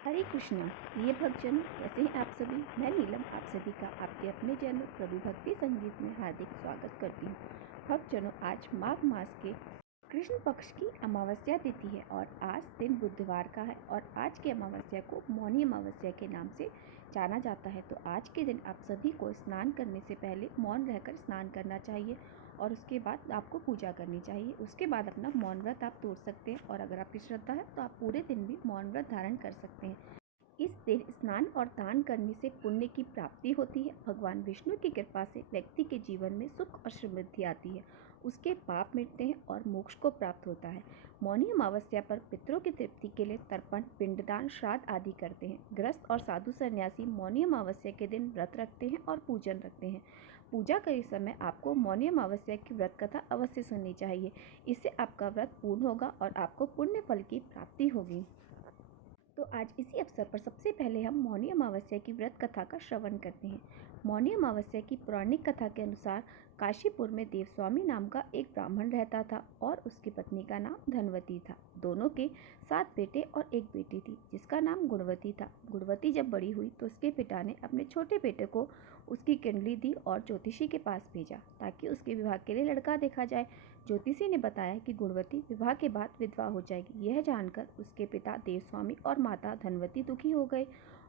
हरे कृष्णा प्रिय भक्तजनों, कैसे हैं आप सभी। मैं नीलम आप सभी का आपके अपने चैनल प्रभु भक्ति संगीत में हार्दिक स्वागत करती हूँ। भक्तजनों, आज माघ मास के कृष्ण पक्ष की अमावस्या तिथि है और आज दिन बुधवार का है और आज की अमावस्या को मौनी अमावस्या के नाम से जाना जाता है। तो आज के दिन आप सभी को स्नान करने से पहले मौन रहकर स्नान करना चाहिए और उसके बाद आपको पूजा करनी चाहिए। उसके बाद अपना मौन व्रत आप तोड़ सकते हैं और अगर आपकी श्रद्धा है तो आप पूरे दिन भी मौन व्रत धारण कर सकते हैं। इस दिन स्नान और दान करने से पुण्य की प्राप्ति होती है। भगवान विष्णु की कृपा से व्यक्ति के जीवन में सुख और समृद्धि आती है, उसके पाप मिटते हैं और मोक्ष को प्राप्त होता है। मौनी अमावस्या पर पितरों की तृप्ति के लिए तर्पण, पिंडदान, श्राद्ध आदि करते हैं। गृहस्थ और साधु सन्यासी मौनी अमावस्या के दिन व्रत रखते हैं और पूजन रखते हैं। पूजा के समय आपको मौनी अमावस्या की व्रत कथा अवश्य सुननी चाहिए। इससे आपका व्रत पूर्ण होगा और आपको पुण्य फल की प्राप्ति होगी। तो आज इसी अवसर पर सबसे पहले हम मौनी अमावस्या की व्रत कथा का श्रवण करते हैं। मौनी अमावस्या की पौराणिक कथा के अनुसार काशीपुर में देवस्वामी नाम का एक ब्राह्मण रहता था और उसकी पत्नी का नाम धनवती था। दोनों के 7 बेटे और एक बेटी थी जिसका नाम गुणवती था। गुणवती जब बड़ी हुई तो उसके पिता ने अपने छोटे बेटे को उसकी कुंडली दी और ज्योतिषी के पास भेजा ताकि उसके विवाह के लिए लड़का देखा जाए। ज्योतिषी ने बताया कि गुणवती विवाह के बाद विधवा हो जाएगी। यह जानकर उसके पिता देवस्वामी और माता धनवती दुखी हो गए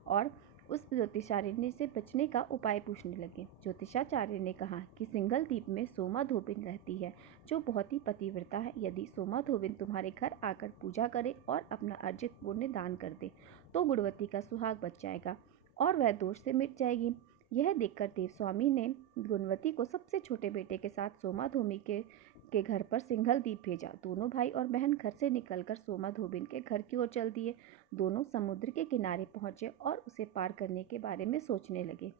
और उस ज्योतिषाचार्य से बचने का उपाय पूछने लगे। ज्योतिषाचार्य ने कहा कि सिंघल द्वीप में सोमा धोबिन रहती है जो बहुत ही पतिव्रता है। यदि सोमा धोबिन तुम्हारे घर आकर पूजा करे और अपना अर्जित पुण्य दान कर दे तो गुणवती का सुहाग बच जाएगा और वह दोष से मिट जाएगी। यह देखकर देवस्वामी ने गुणवती को सबसे छोटे बेटे के साथ सोमा धोमी के घर पर सिंघल द्वीप भेजा। दोनों भाई और बहन घर से निकलकर सोमा धोबिन के घर की ओर चल दिए। दोनों समुद्र के किनारे पहुंचे और उसे पार करने के बारे में सोचने लगे।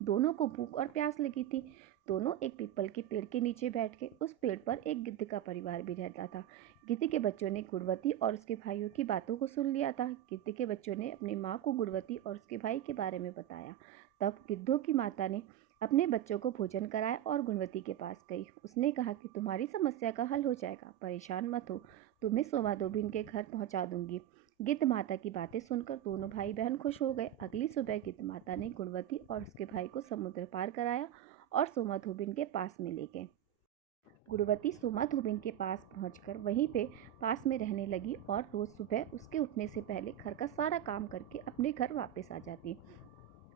दोनों को भूख और प्यास लगी थी। दोनों एक पीपल के पेड़ के नीचे बैठ के उस पेड़ पर एक गिद्ध का परिवार भी रहता था। गिद्ध के बच्चों ने गुणवती और उसके भाइयों की बातों को सुन लिया था। गिद्ध के बच्चों ने अपनी माँ को गुणवती और उसके भाई के बारे में बताया। तब गिद्धों की माता ने अपने बच्चों को भोजन कराया और गुणवती के पास गई। उसने कहा कि तुम्हारी समस्या का हल हो जाएगा, परेशान मत हो, तुम्हें सोमाधोबिन के घर पहुंचा दूंगी। गिद्ध माता की बातें सुनकर दोनों भाई बहन खुश हो गए। अगली सुबह गिद्ध माता ने गुणवती और उसके भाई को समुद्र पार कराया और सोमाधोबिन के पास में ले गए। गुणवती सोमाधोबिन के पास पहुंचकर वहीं पे पास में रहने लगी और रोज सुबह उसके उठने से पहले घर का सारा काम करके अपने घर वापस आ जाती।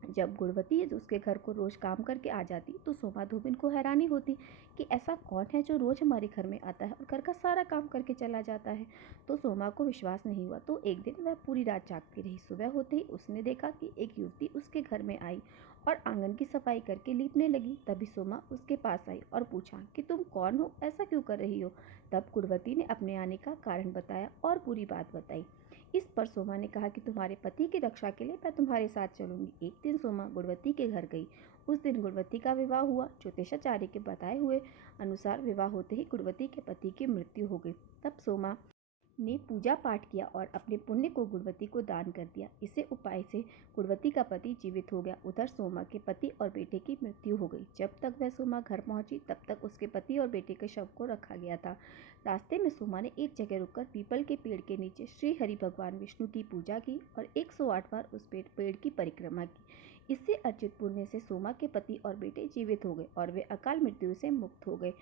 जब गुणवती उसके घर को रोज काम करके आ जाती तो सोमाधोबिन को हैरानी होती कि ऐसा कौन है जो रोज हमारे घर में आता है और घर का सारा काम करके चला जाता है। तो सोमा को विश्वास नहीं हुआ तो एक दिन वह पूरी रात जागती रही। सुबह होते ही उसने देखा कि एक युवती उसके घर में आई और आंगन की सफाई करके लीपने लगी। तभी सोमा उसके पास आई और पूछा कि तुम कौन हो, ऐसा क्यों कर रही हो। तब गुणवती ने अपने आने का कारण बताया और पूरी बात बताई। इस पर सोमा ने कहा कि तुम्हारे पति की रक्षा के लिए मैं तुम्हारे साथ चलूंगी। एक दिन सोमा गुणवती के घर गई। उस दिन गुणवती का विवाह हुआ। ज्योतिषाचार्य के बताए हुए अनुसार विवाह होते ही गुणवती के पति की मृत्यु हो गई। तब सोमा ने पूजा पाठ किया और अपने पुण्य को गुणवती को दान कर दिया। इसे उपाय से गुणवती का पति जीवित हो गया। उधर सोमा के पति और बेटे की मृत्यु हो गई। जब तक वह सोमा घर पहुंची तब तक उसके पति और बेटे के शव को रखा गया था। रास्ते में सोमा ने एक जगह रुककर पीपल के पेड़ के नीचे श्री हरि भगवान विष्णु की पूजा की और 108 बार उस पेड़ की परिक्रमा की। इससे अर्जित पुण्य से सोमा के पति और बेटे जीवित हो गए और वे अकाल मृत्यु से मुक्त हो गए।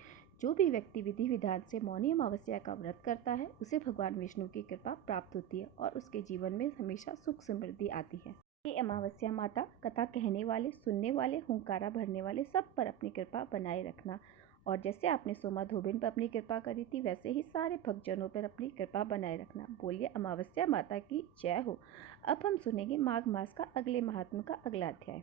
जो भी व्यक्ति विधि विधान से मौनी अमावस्या का व्रत करता है उसे भगवान विष्णु की कृपा प्राप्त होती है और उसके जीवन में हमेशा सुख समृद्धि आती है। ये अमावस्या माता कथा कहने वाले, सुनने वाले, हुंकारा भरने वाले सब पर अपनी कृपा बनाए रखना और जैसे आपने सोमा धोबिन पर अपनी कृपा करी थी वैसे ही सारे भक्तजनों पर अपनी कृपा बनाए रखना। बोलिए अमावस्या माता की जय हो। अब हम सुनेंगे माघ मास का अगले महात्म का अगला अध्याय।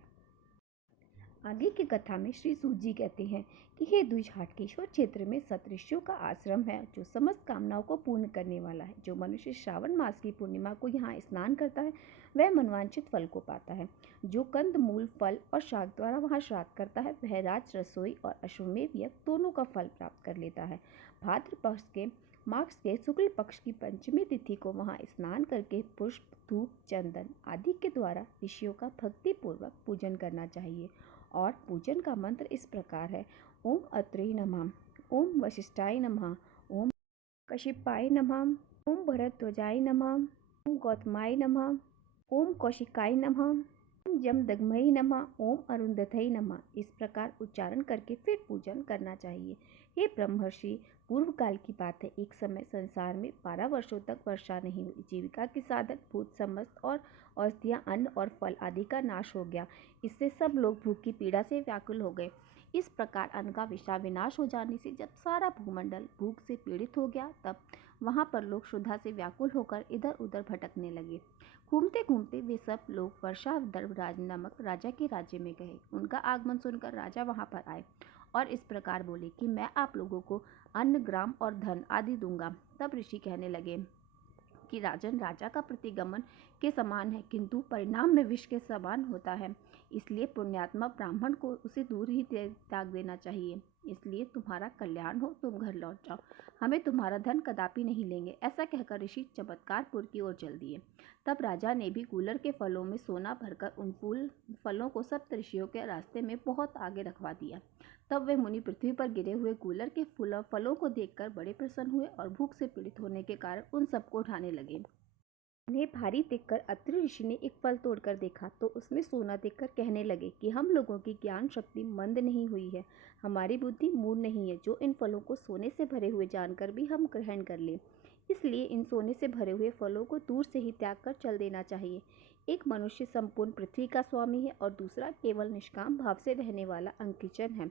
आगे की कथा में श्री सूत जी कहते हैं कि हे द्विज, हाटकेश्वर क्षेत्र में सतऋषियों का आश्रम है जो समस्त कामनाओं को पूर्ण करने वाला है। जो मनुष्य श्रावण मास की पूर्णिमा को यहाँ स्नान करता है वह मनवांछित फल को पाता है। जो कंद मूल फल और शाक द्वारा वहाँ श्राद्ध करता है वह राज रसोई और अश्वमेध यज्ञ दोनों का फल प्राप्त कर लेता है। भाद्र पक्ष के माघ के शुक्ल पक्ष की पंचमी तिथि को वहाँ स्नान करके पुष्प, धूप, चंदन आदि के द्वारा ऋषियों का भक्ति पूर्वक पूजन करना चाहिए। और पूजन का मंत्र इस प्रकार है। ओम अत्रे नमः, ओम वशिष्ठाय नमः, ओम कशिपाय नमः, ओम भरद्वाजाय नमः, ओम गौतमाय नमः, ओम कौशिकाय नमः, ओम जमदग्महि नमः, ओम अरुंधतये नमः। इस प्रकार उच्चारण करके फिर पूजन करना चाहिए। हे ब्रह्मर्षि, पूर्व काल की बात है, एक समय संसार में 12 वर्षों तक वर्षा नहीं हुई। जीविका के साधन भूत समस्त और औषधियाँ, अन्न और फल आदि का नाश हो गया। इससे सब लोग भूख की पीड़ा से व्याकुल हो गए। इस प्रकार अन्न का विनाश हो जाने से जब सारा भूमंडल भूख से पीड़ित हो गया, तब वहाँ पर लोग क्षुधा से व्याकुल होकर इधर उधर भटकने लगे। घूमते घूमते वे सब लोग वर्षा दर्भराज नामक राजा के राज्य में गए। उनका आगमन सुनकर राजा वहाँ पर आए और इस प्रकार बोले कि मैं आप लोगों को अन्न, ग्राम और धन आदि दूंगा। तब ऋषि कहने लगे कि राजन, राजा का प्रतिगमन के समान है, किंतु परिणाम में विष के समान होता है। इसलिए पुण्यात्मा ब्राह्मण को उसे दूर ही त्याग देना चाहिए। इसलिए तुम्हारा कल्याण हो, तुम घर लौट जाओ, हमें तुम्हारा धन कदापि नहीं लेंगे। ऐसा कहकर ऋषि चमत्कारपुर की ओर चल दिए। तब राजा ने भी कूलर के फलों में सोना भरकर उन फलों को सप्त ऋषियों के रास्ते में बहुत आगे रखवा दिया। तब वे मुनि पृथ्वी पर गिरे हुए कूलर के फलों को देखकर बड़े प्रसन्न हुए और भूख से पीड़ित होने के कारण उन सबको उठाने लगे। उन्हें भारी देखकर अत्रि ऋषि ने एक फल तोड़कर देखा तो उसमें सोना देखकर कहने लगे कि हम लोगों की ज्ञान शक्ति मंद नहीं हुई है, हमारी बुद्धि मूढ़ नहीं है, जो इन फलों को सोने से भरे हुए जानकर भी हम ग्रहण कर लें। इसलिए इन सोने से भरे हुए फलों को दूर से ही त्याग कर चल देना चाहिए। एक मनुष्य संपूर्ण पृथ्वी का स्वामी है और दूसरा केवल निष्काम भाव से रहने वाला अंकिचन है।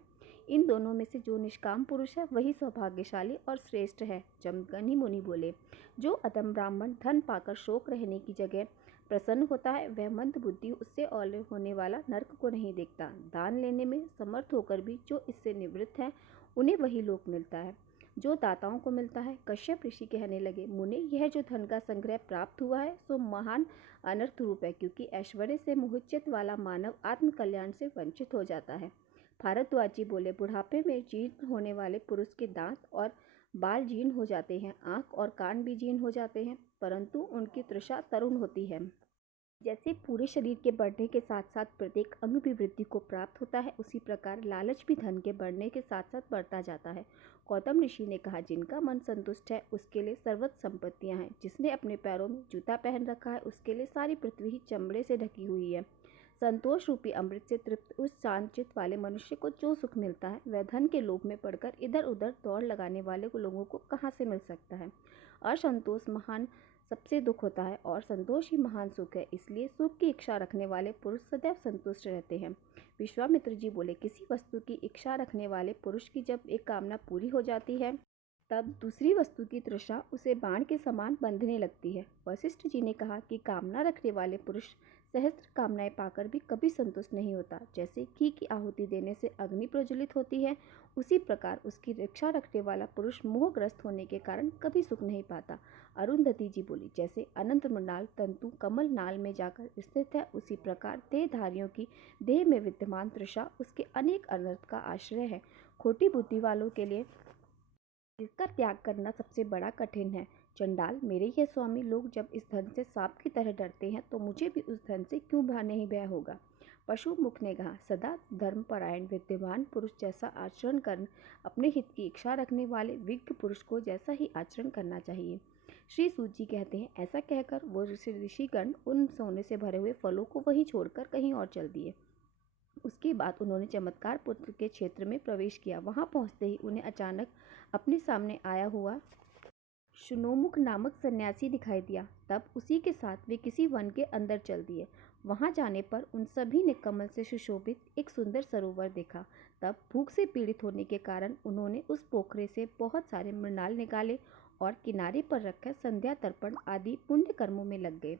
इन दोनों में से जो निष्काम पुरुष है वही सौभाग्यशाली और श्रेष्ठ है। जमदग्नि मुनि बोले, जो अधम ब्राह्मण धन पाकर शोक रहने की जगह प्रसन्न होता है, वह मंद बुद्धि उससे और होने वाला नरक को नहीं देखता। दान लेने में समर्थ होकर भी जो इससे निवृत्त है, उन्हें वही लोक मिलता है जो दाताओं को मिलता है। कश्यप ऋषि कहने लगे, मुने, यह जो धन का संग्रह प्राप्त हुआ है सो महान अनर्थ रूप है, क्योंकि ऐश्वर्य से मोहचित वाला मानव आत्म कल्याण से वंचित हो जाता है। भारद्वाज जी बोले, बुढ़ापे में जीर्ण होने वाले पुरुष के दांत और बाल जीर्ण हो जाते हैं, आंख और कान भी जीर्ण हो जाते हैं, परंतु उनकी तृषा तरुण होती है। जैसे पूरे शरीर के बढ़ने के साथ साथ प्रत्येक अंग भी वृद्धि को प्राप्त होता है, उसी प्रकार लालच भी धन के बढ़ने के साथ साथ बढ़ता जाता है। गौतम ऋषि ने कहा, जिनका मन संतुष्ट है उसके लिए सर्वत्र संपत्तियां हैं। जिसने अपने पैरों में जूता पहन रखा है उसके लिए सारी पृथ्वी ही चमड़े से ढकी हुई है। संतोष रूपी अमृत से तृप्त उस शांतचित वाले मनुष्य को जो सुख मिलता है, वह धन के लोभ में पड़कर इधर उधर दौड़ लगाने वाले लोगों को कहाँ से मिल सकता है। असंतोष महान सबसे दुख होता है और संतोष ही महान सुख है। इसलिए सुख की इच्छा रखने वाले पुरुष सदैव संतुष्ट रहते हैं। विश्वामित्र जी बोले, किसी वस्तु की इच्छा रखने वाले पुरुष की जब एक कामना पूरी हो जाती है, तब दूसरी वस्तु की तृषा उसे बाण के समान बंधने लगती है। वशिष्ठ जी ने कहा कि कामना रखने वाले पुरुष सहस्त्र कामनाएं पाकर भी कभी संतुष्ट नहीं होता। जैसे घी की आहुति देने से अग्नि प्रज्वलित होती है, उसी प्रकार उसकी रक्षा रखने वाला पुरुष मोहग्रस्त होने के कारण कभी सुख नहीं पाता। अरुंधति जी बोली, जैसे अनंत मृणाल तंतु कमल नाल में जाकर स्थित है, उसी प्रकार देहधारियों की देह में विद्यमान तृषा उसके अनेक अनर्थ का आश्रय है। खोटी बुद्धि वालों के लिए इसका त्याग करना सबसे बड़ा कठिन है। चंडाल, मेरे यह स्वामी लोग जब इस धन से सांप की तरह डरते हैं, तो मुझे भी उस धन से क्यों नहीं भय होगा। पशु मुख ने कहा, सदा धर्मपरायण विद्यमान पुरुष जैसा आचरण कर अपने हित की इच्छा रखने वाले विज्ञ पुरुष को जैसा ही आचरण करना चाहिए। श्री सूत जी कहते हैं, ऐसा कहकर वो ऋषिगण उन सोने से भरे हुए फलों को वहीं छोड़कर कहीं और चल दिए। उसके बाद उन्होंने चमत्कार पुत्र के क्षेत्र में प्रवेश किया। वहां पहुंचते ही उन्हें अचानक अपने सामने आया हुआ शुनोमुख नामक सन्यासी दिखाई दिया। तब उसी के साथ वे किसी वन के अंदर चल दिए। वहां जाने पर उन सभी ने कमल से सुशोभित एक सुंदर सरोवर देखा। तब भूख से पीड़ित होने के कारण उन्होंने उस पोखरे से बहुत सारे मृणाल निकाले और किनारे पर रखकर संध्या तर्पण आदि पुण्य कर्मों में लग गए।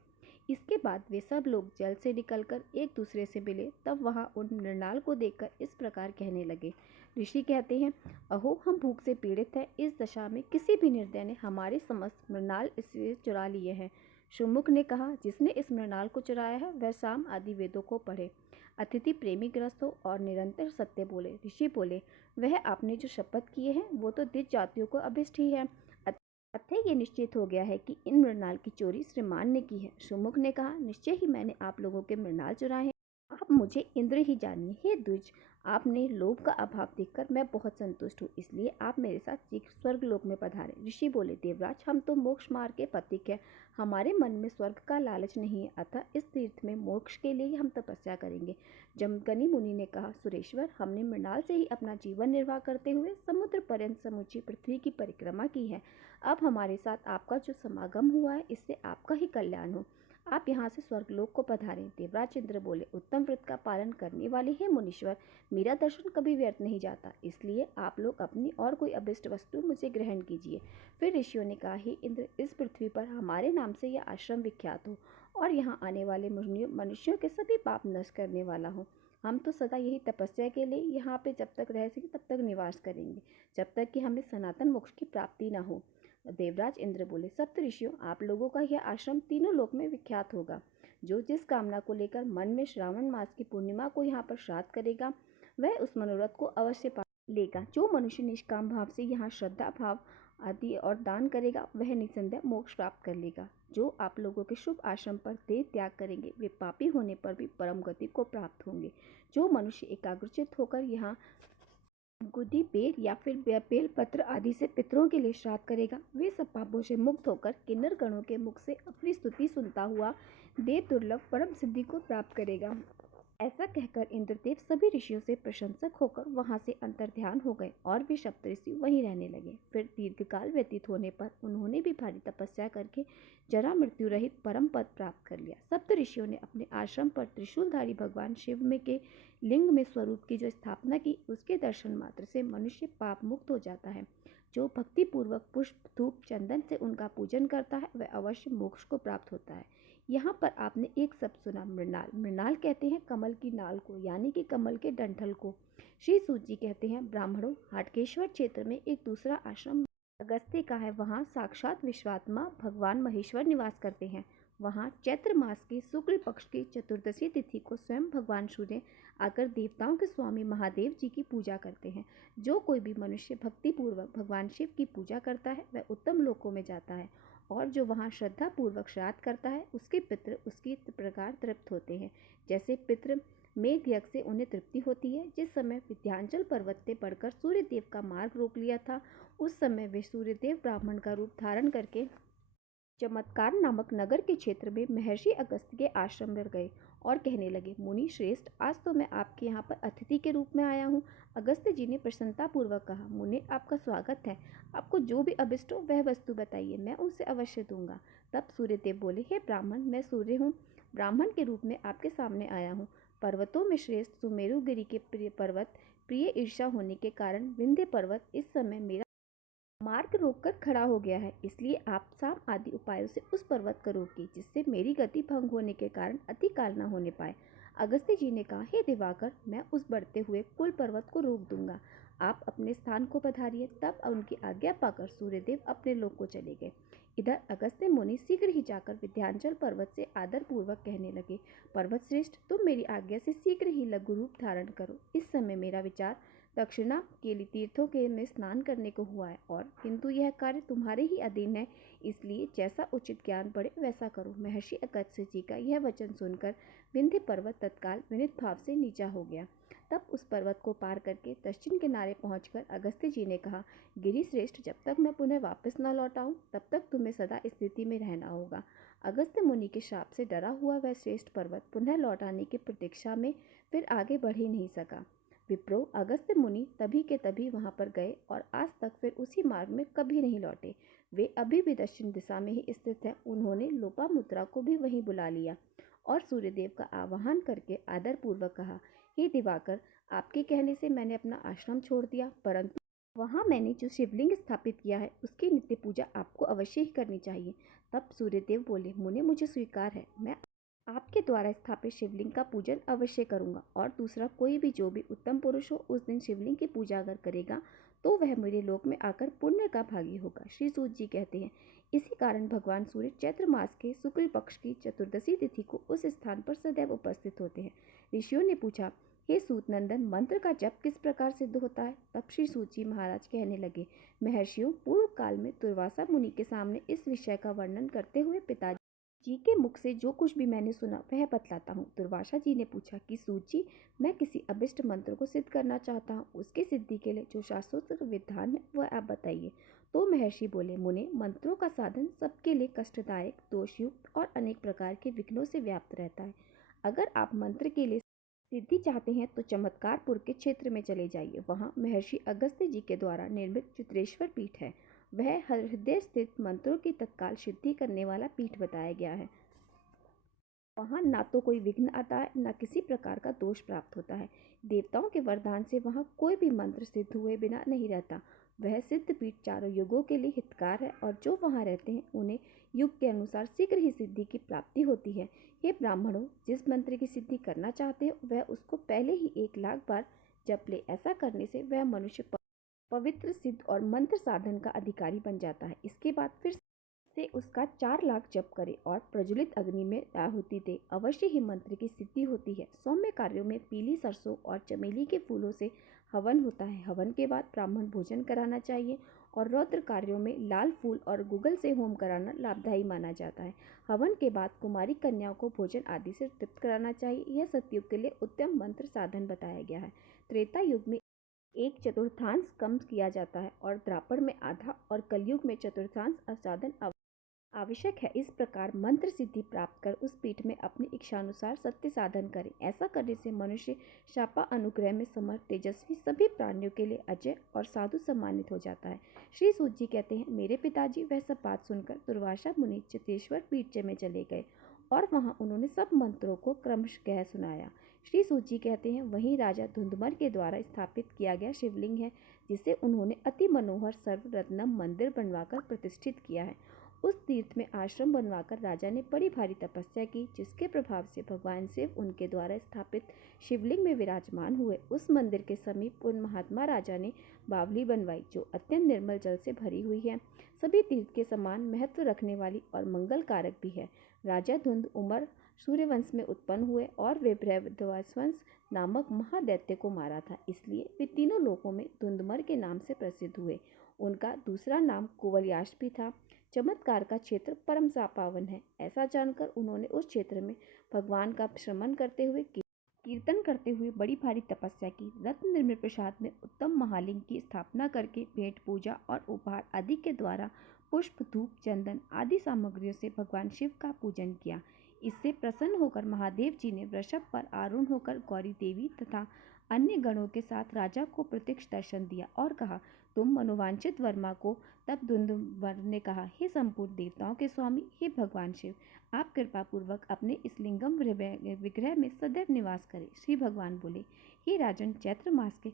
इसके बाद वे सब लोग जल से निकलकर एक दूसरे से मिले। तब वहां उन मृणाल को देखकर इस प्रकार कहने लगे। ऋषि कहते हैं, अहो, हम भूख से पीड़ित हैं। इस दशा में किसी भी निर्दय ने हमारे समस्त मृणाल इससे चुरा लिए हैं। शुमुख ने कहा, जिसने इस मृणाल को चुराया है वह साम आदि वेदों को पढ़े, अतिथि प्रेमी ग्रस्त हो और निरंतर सत्य बोले। ऋषि बोले, वह आपने जो शपथ किए हैं वो तो द्विज जातियों को अभिष्ट ही है। अतः ये निश्चित हो गया है कि इन मृणाल की चोरी श्रीमान ने की है। शुमुख ने कहा, निश्चय ही मैंने आप लोगों के मृणाल चुराए हैं। आप मुझे इंद्र ही जानिए। हे द्विज, आपने लोभ का अभाव देखकर मैं बहुत संतुष्ट हूँ, इसलिए आप मेरे साथ शीघ्र स्वर्गलोक में पधारें। ऋषि बोले, देवराज, हम तो मोक्ष मार्ग के पथिक हैं, हमारे मन में स्वर्ग का लालच नहीं है, अतः इस तीर्थ में मोक्ष के लिए ही हम तपस्या करेंगे। जमदग्नि मुनि ने कहा, सुरेश्वर, हमने मृणाल से ही अपना जीवन निर्वाह करते हुए समुद्र पर्यंत समूची पृथ्वी की परिक्रमा की है। अब हमारे साथ आपका जो समागम हुआ है, इससे आपका ही कल्याण हो। आप यहाँ से स्वर्गलोक को पधारें। देवराज इंद्र बोले, उत्तम व्रत का पालन करने वाले हैं मुनीश्वर, मेरा दर्शन कभी व्यर्थ नहीं जाता, इसलिए आप लोग अपनी और कोई अभिष्ट वस्तु मुझे ग्रहण कीजिए। फिर ऋषियों ने कहा, हे इंद्र, इस पृथ्वी पर हमारे नाम से यह आश्रम विख्यात हो और यहाँ आने वाले मनुष्यों के सभी पाप नष्ट करने वाला हो। हम तो सदा यही तपस्या के लिए यहाँ पे जब तक रह सके तब तक निवास करेंगे, जब तक कि हमें सनातन मोक्ष की प्राप्ति न हो। देवराज इंद्र बोले, सप्त ऋषियों, आप लोगों का यह आश्रम तीनों लोक में विख्यात होगा। जो जिस कामना को लेकर मन में श्रावण मास की पूर्णिमा को यहाँ पर श्राद्ध करेगा, वह उस मनोरथ को अवश्य पा लेगा। जो मनुष्य निष्काम भाव से यहाँ श्रद्धा भाव आदि और दान करेगा, वह निसंदेह मोक्ष प्राप्त कर लेगा। जो आप लोगों के शुभ आश्रम पर देह त्याग करेंगे, वे पापी होने पर भी परम गति को प्राप्त होंगे। जो मनुष्य एकाग्रचित होकर यहाँ गुदी, बेर या फिर बेल पत्र आदि से पितरों के लिए श्राद्ध करेगा, वे सब पापों से मुक्त होकर किन्नर गणों के मुख से अपनी स्तुति सुनता हुआ देव दुर्लभ परम सिद्धि को प्राप्त करेगा। ऐसा कहकर इंद्रदेव सभी ऋषियों से प्रशंसक होकर वहां से अंतर्ध्यान हो गए और वे सप्तऋषि वहीं रहने लगे। फिर दीर्घकाल व्यतीत होने पर उन्होंने भी भारी तपस्या करके जरा मृत्यु रहित परम पद प्राप्त कर लिया। सप्त ऋषियों ने अपने आश्रम पर त्रिशूलधारी भगवान शिव में के लिंग में स्वरूप की जो स्थापना की, उसके दर्शन मात्र से मनुष्य पाप मुक्त हो जाता है। जो भक्ति पूर्वक पुष्प, धूप, चंदन से उनका पूजन करता है, वह अवश्य मोक्ष को प्राप्त होता है। यहाँ पर आपने एक शब्द सुना, मृणाल। मृणाल कहते हैं कमल की नाल को, यानी कि कमल के डंठल को। श्री सूत जी कहते हैं, ब्राह्मणों, हाटकेश्वर क्षेत्र में एक दूसरा आश्रम अगस्त्य का है, वहाँ साक्षात विश्वात्मा भगवान महेश्वर निवास करते हैं। वहाँ चैत्र मास के शुक्ल पक्ष की चतुर्दशी तिथि को स्वयं भगवान सूर्य आकर देवताओं के स्वामी महादेव जी की पूजा करते हैं। जो कोई भी मनुष्य भक्ति पूर्वक भगवान शिव की पूजा करता है, वह उत्तम लोकों में जाता है, और जो वहाँ श्रद्धा पूर्वक श्राद्ध करता है, उसके पितृ उसकी प्रकार तृप्त होते हैं, जैसे पितृ मेघ यज्ञ से उन्हें तृप्ति होती है। जिस समय विंध्याचल पर्वत से बढ़कर सूर्यदेव का मार्ग रोक लिया था, उस समय वे सूर्यदेव ब्राह्मण का रूप धारण करके चमत्कार नामक नगर के क्षेत्र में महर्षि अगस्त्य के आश्रम में गए और कहने लगे, मुनि श्रेष्ठ, आज तो मैं आपके यहाँ पर अतिथि के रूप में आया हूँ। अगस्त्य जी ने प्रसन्नता पूर्वक कहा, मुनि, आपका स्वागत है। आपको जो भी अभिष्ट हो वह वस्तु बताइए, मैं उसे अवश्य दूंगा। तब सूर्यदेव बोले, हे ब्राह्मण, मैं सूर्य हूँ, ब्राह्मण के रूप में आपके सामने आया हूँ। पर्वतों में श्रेष्ठ सुमेरुगिरी के प्रिय पर्वत प्रिय ईर्षा होने के कारण विंध्य पर्वत इस समय मेरा मार्ग रोककर खड़ा हो गया है, इसलिए आप साम आदि उपायों से उस पर्वत को रोकिए, जिससे मेरी गति भंग होने के कारण अति काल न होने पाए। अगस्त्य जी ने कहा, हे दिवाकर, मैं उस बढ़ते हुए कुल पर्वत को रोक दूंगा, आप अपने स्थान को पधारिए। तब उनकी आज्ञा पाकर सूर्यदेव अपने लोक को चले गए। इधर अगस्त्य मुनि शीघ्र ही जाकर विंध्याचल पर्वत से आदर पूर्वक कहने लगे, पर्वत श्रेष्ठ, तुम मेरी आज्ञा से शीघ्र ही लघु रूप धारण करो। इस समय मेरा विचार दक्षिणा के लिए तीर्थों के में स्नान करने को हुआ है, और किंतु यह कार्य तुम्हारे ही अधीन है, इसलिए जैसा उचित ज्ञान पड़े वैसा करो। महर्षि अगस्त्य जी का यह वचन सुनकर विंध्य पर्वत तत्काल विनीत भाव से नीचा हो गया। तब उस पर्वत को पार करके दक्षिण किनारे पहुंचकर अगस्त्य जी ने कहा, गिरिश्रेष्ठ, जब तक मैं पुनः वापस न लौट आऊं, तब तक तुम्हें सदा स्थिति में रहना होगा। अगस्त्य मुनि के शाप से डरा हुआ वह श्रेष्ठ पर्वत पुनः लौट आने की प्रतीक्षा में फिर आगे बढ़ ही नहीं सका। विप्रो, अगस्त्य मुनि तभी के तभी वहां पर गए और आज तक फिर उसी मार्ग में कभी नहीं लौटे। वे अभी भी दक्षिण दिशा में ही स्थित हैं। उन्होंने लोपामुद्रा को भी वहीं बुला लिया और सूर्यदेव का आवाहन करके आदर पूर्वक कहा, हे दिवाकर, आपके कहने से मैंने अपना आश्रम छोड़ दिया, परंतु वहां मैंने जो शिवलिंग स्थापित किया है, उसकी नित्य पूजा आपको अवश्य ही करनी चाहिए। तब सूर्यदेव बोले, मुने, मुझे स्वीकार है, मैं आपके द्वारा स्थापित शिवलिंग का पूजन अवश्य करूंगा, और दूसरा कोई भी जो भी उत्तम पुरुष हो, उस दिन शिवलिंग की पूजा अगर करेगा तो वह मेरे लोक में आकर पुण्य का भागी होगा। श्री सूत जी कहते हैं, इसी कारण भगवान सूर्य चैत्र मास के शुक्ल पक्ष की चतुर्दशी तिथि को उस स्थान पर सदैव उपस्थित होते हैं। ऋषियों ने पूछा, हे सूत नंदन, मंत्र का जप किस प्रकार सिद्ध होता है? तब श्री सूत जी महाराज कहने लगे, महर्षियों, पूर्व काल में दुर्वासा मुनि के सामने इस विषय का वर्णन करते हुए पिताजी जी के मुख से जो कुछ भी मैंने सुना वह बतलाता हूँ। दुर्वासा जी ने पूछा कि सूत जी, मैं किसी अभिष्ट मंत्र को सिद्ध करना चाहता हूँ। उसकी सिद्धि के लिए जो शास्त्रोक्त विधान है वह आप बताइए। तो महर्षि बोले, मुने, मंत्रों का साधन सबके लिए कष्टदायक, दोषयुक्त और अनेक प्रकार के विघ्नों से व्याप्त रहता है। अगर आप मंत्र के लिए सिद्धि चाहते हैं तो चमत्कारपुर के क्षेत्र में चले जाइए। वहाँ महर्षि अगस्त्य जी के द्वारा निर्मित चित्रेश्वर पीठ है। वह हृदय स्थित मंत्रों की तत्काल सिद्धि करने वाला पीठ बताया गया है। वहाँ ना तो कोई विघ्न आता है, न किसी प्रकार का दोष प्राप्त होता है। देवताओं के वरदान से वहाँ कोई भी मंत्र सिद्ध हुए बिना नहीं रहता। वह सिद्ध पीठ चारों युगों के लिए हितकार है और जो वहाँ रहते हैं उन्हें युग के अनुसार शीघ्र ही सिद्धि की प्राप्ति होती है। हे ब्राह्मणों, जिस मंत्र की सिद्धि करना चाहते हो वह उसको पहले ही 1,00,000 बार जप ले। ऐसा करने से वह मनुष्य पवित्र, सिद्ध और मंत्र साधन का अधिकारी बन जाता है। इसके बाद फिर से उसका 4,00,000 जप करे और प्रज्वलित अग्नि में आहुति दे। अवश्य ही मंत्र की सिद्धि होती है। सौम्य कार्यों में पीली सरसों और चमेली के फूलों से हवन होता है। हवन के बाद ब्राह्मण भोजन कराना चाहिए और रौद्र कार्यों में लाल फूल और गुगल से होम कराना लाभदायी माना जाता है। हवन के बाद कुमारी कन्याओं को भोजन आदि से तृप्त कराना चाहिए। यह सतयुग के लिए उत्तम मंत्र साधन बताया गया है। त्रेता युग में 1/4 कम किया जाता है और द्वापर में आधा और कलयुग में 1/4 साधन आवश्यक है। इस प्रकार मंत्र सिद्धि प्राप्त कर उस पीठ में अपनी इच्छानुसार सत्य साधन करें। ऐसा करने से मनुष्य शापा अनुग्रह में समर्थ, तेजस्वी, सभी प्राणियों के लिए अजय और साधु सम्मानित हो जाता है। श्री सूत जी कहते हैं, मेरे पिताजी वह सब बात सुनकर दुर्वासा मुनि चित्तेश्वर पीठ में चले गए और वहां उन्होंने सब मंत्रों को क्रमशः सुनाया। श्री सूत जी कहते हैं, वहीं राजा धुंधमर के द्वारा स्थापित किया गया शिवलिंग है, जिसे उन्होंने अति मनोहर सर्वरत्नम मंदिर बनवाकर प्रतिष्ठित किया है। उस तीर्थ में आश्रम बनवाकर राजा ने बड़ी भारी तपस्या की, जिसके प्रभाव से भगवान शिव उनके द्वारा स्थापित शिवलिंग में विराजमान हुए। उस मंदिर के समीप उन महात्मा राजा ने बावली बनवाई, जो अत्यंत निर्मल जल से भरी हुई है, सभी तीर्थ के समान महत्व रखने वाली और मंगल कारक भी है। राजा धुंध उमर सूर्यवंश में उत्पन्न हुए और वे बृहद्वंश नामक महादैत्य को मारा था, इसलिए वे तीनों लोकों में धुंधमर के नाम से प्रसिद्ध हुए। उनका दूसरा नाम कुवलयाश भी था। चमत्कार का क्षेत्र परम पावन है। ऐसा जानकर उन्होंने उस क्षेत्र में भगवान का श्रमण करते हुए कीर्तन करते हुए बड़ी भारी तपस्या की। रत्न निर्मित प्रसाद में उत्तम महालिंग की स्थापना करके भेंट, पूजा और उपहार आदि के द्वारा पुष्प, धूप, चंदन आदि सामग्रियों से भगवान शिव का पूजन किया। इससे प्रसन्न होकर महादेव जी ने वृषभ पर आरूढ़ होकर गौरी देवी तथा अन्य गणों के साथ राजा को प्रत्यक्ष दर्शन दिया और कहा, तुम मनोवांछित वर मांगो। तब धुंधुवर ने कहा, हे संपूर्ण देवताओं के स्वामी, हे भगवान शिव, आप कृपा पूर्वक अपने इस लिंगम विग्रह में सदैव निवास करें। श्री भगवान बोले, हे राजन, चैत्र मास के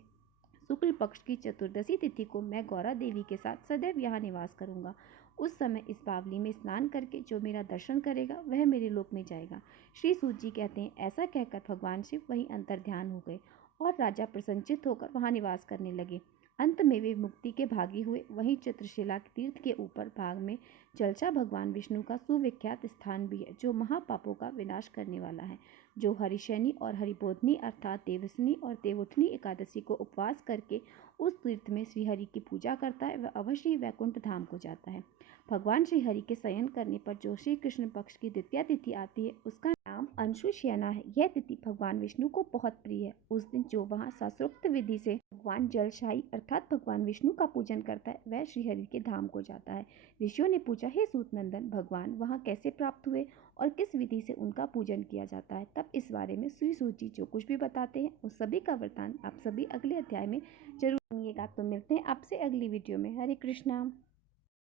शुक्ल पक्ष की चतुर्दशी तिथि को मैं गौरा देवी के साथ सदैव यहाँ निवास करूंगा। उस समय इस बावली में स्नान करके जो मेरा दर्शन करेगा वह मेरे लोक में जाएगा। श्री सूत जी कहते हैं, ऐसा कहकर भगवान शिव वहीं अंतर्ध्यान हो गए और राजा प्रसन्नचित्त होकर वहां निवास करने लगे। अंत में वे मुक्ति के भागी हुए। वहीं चित्रशिला तीर्थ के ऊपर भाग में जलसा भगवान विष्णु का सुविख्यात स्थान भी है, जो महापापों का विनाश करने वाला है। जो हरिशैनी और हरिबोधनी अर्थात देवसनी और देवोठनी एकादशी को उपवास करके उस तीर्थ में श्रीहरि की पूजा करता है, वह अवश्य ही वैकुंठ धाम को जाता है। भगवान श्रीहरि के शयन करने पर जो श्री कृष्ण पक्ष की द्वितीय तिथि आती है, उसका नाम अंशुशयना है। यह तिथि भगवान विष्णु को बहुत प्रिय है। उस दिन जो वहाँ शास्त्रोक्त विधि से भगवान जलशाही अर्थात भगवान विष्णु का पूजन करता है, वह श्रीहरि के धाम को जाता है। ऋषियों ने पूछा, हे सूत नंदन, भगवान वहाँ कैसे प्राप्त हुए और किस विधि से उनका पूजन किया जाता है? तब इस बारे में श्री सूत जी जो कुछ भी बताते हैं, उस सभी का वृतांत आप सभी अगले अध्याय में जरूर सुनिएगा। तो मिलते हैं आपसे अगली वीडियो में। हरे कृष्णा।